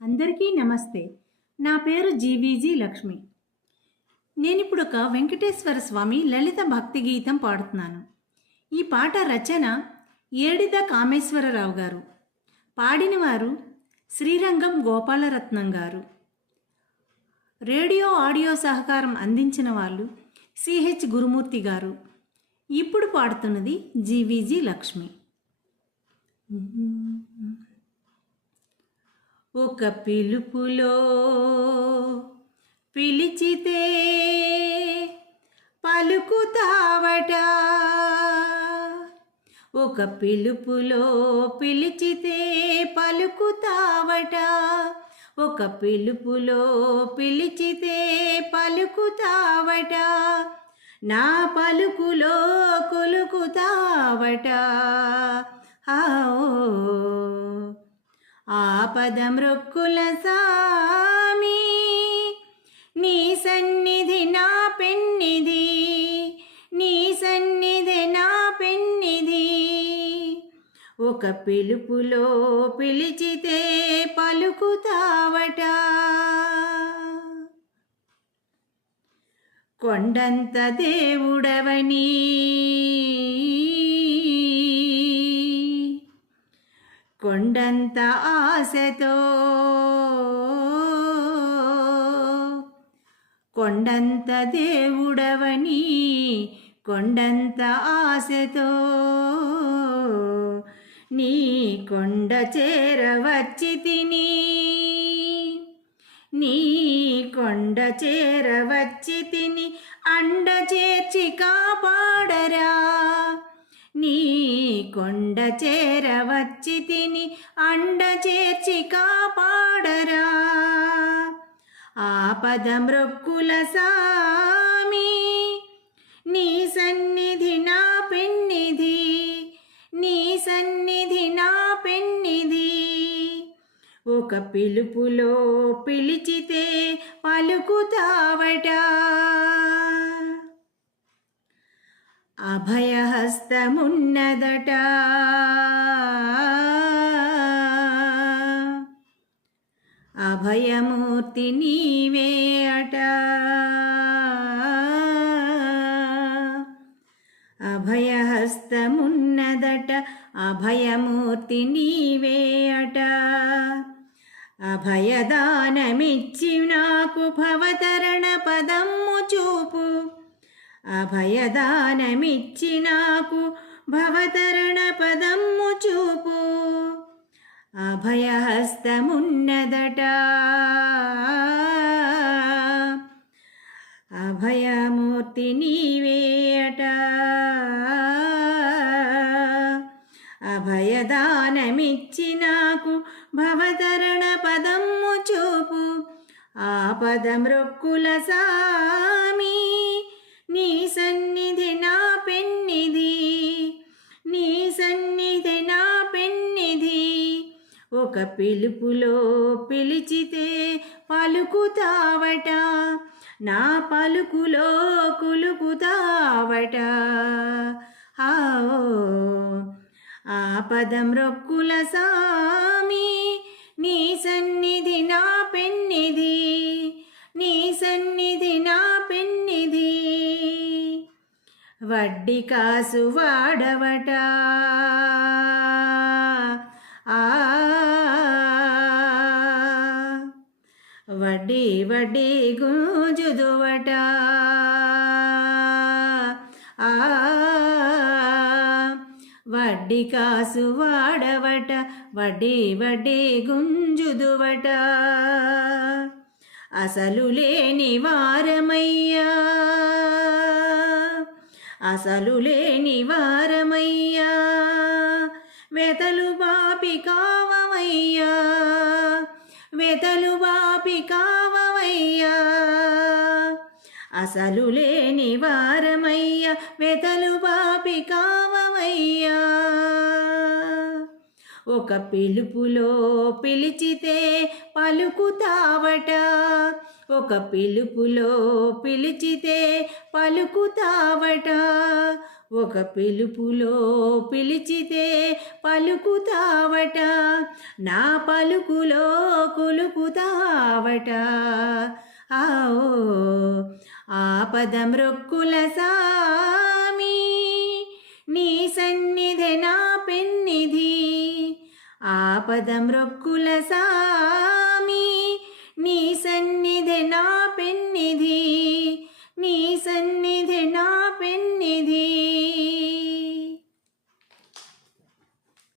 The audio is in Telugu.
అందరికీ నమస్తే. నా పేరు జీవీజీ లక్ష్మి. నేనిప్పుడు ఒక వెంకటేశ్వర స్వామి లలిత భక్తి గీతం పాడుతున్నాను. ఈ పాట రచన ఏడిద కామేశ్వరరావు గారు. పాడినవారు శ్రీరంగం గోపాలరత్నం గారు. రేడియో ఆడియో సహకారం అందించిన వాళ్ళు సిహెచ్ గురుమూర్తి గారు. ఇప్పుడు పాడుతున్నది జీవీజీ లక్ష్మి. ఒక పిలుపులో పిలిచితే పలుకుతావట, ఒక పిలుపులో పిలిచితే పలుకుతావట, ఒక పిలుపులో పిలిచితే పలుకుతావట, నా పలుకులో కొలుకుతావట. ఆపదమృక్కుల సామి నీ సన్నిధి నా పెన్నిధి, నీ సన్నిధి నా పెన్నిధి, ఒక పిలుపులో పిలిచితే పలుకుతావట. కొండంత దేవుడవని కొండంత ఆశతో, కొండంత దేవుడవని కొండంత ఆశతో, నీ కొండ చేరవచ్చి తిని, నీ కొండ చేరవచ్చి తిని, అండ చేర్చి కాపాడరా, నీ కొండ చేరవచ్చి తిని, అండ చేర్చి కాపాడరా. ఆపదమృక్కుల సామి నీ సన్నిధి నా పెన్నిధి, నీ సన్నిధి నా పెన్నిధి, ఒక పిలుపులో పిలిచితే పలుకుతావట. అభయహస్తమున్నదట, అభయమూర్తి నీవే అట, అభయహస్తమున్నదట, అభయమూర్తి నీవే అట, అభయదానమిచ్చి నాకు భవతరణ పదమ్ము చూపు, అభయదానమిచ్చి నాకు భవతరణ పదమ్ము చూపు, అభయహస్తమున్నదట, అభయమూర్తి నీవే అట, అభయదానమిచ్చి నాకు భవతరణ పదమ్ము చూపు, ఆపదమృక్కుల సామి నీ సన్నిధి నా పెన్నిధి, నీ సన్నిధి నా పెన్నిధి, ఒక పిలుపులో పిలిచితే పలుకుతావట, నా పలుకులో కులుకుతావట. ఆపదమృక్కుల సామి నీ సన్నిధి నా పెన్నిధి, నీ సన్నిధి నా పెన్నిధి, వడ్డీ కాసు వాడవట, వడ్డీ వడ్డీ గుంజుదువట, వడ్డీ కాసు వాడవట, వడ్డీ వడ్డీ గుంజుదువట, అసలు లేని వారమయ్యా, అసలు లేని వారమయ్యా, వెతలు బాపి కావమయ్యా, వెతలు బాపి కావమయ్యా, అసలు లేని వారమయ్యా, వెతలు బాపి కావమయ్యా, ఒక పిలుపులో పిలిచితే పలుకుతావట, ఒక పిలుపులో పిలిచితే పలుకుతావట, ఒక పిలుపులో పిలిచితే పలుకుతావట, నా పలుకులో కులుకుతావట. ఆవో ఆపదమృక్కుల సామి, నీ సన్నిధి నా పెన్నిధి. ఆపదమృక్కుల సామి, నీ సన్నిధి నా పెన్నిధి.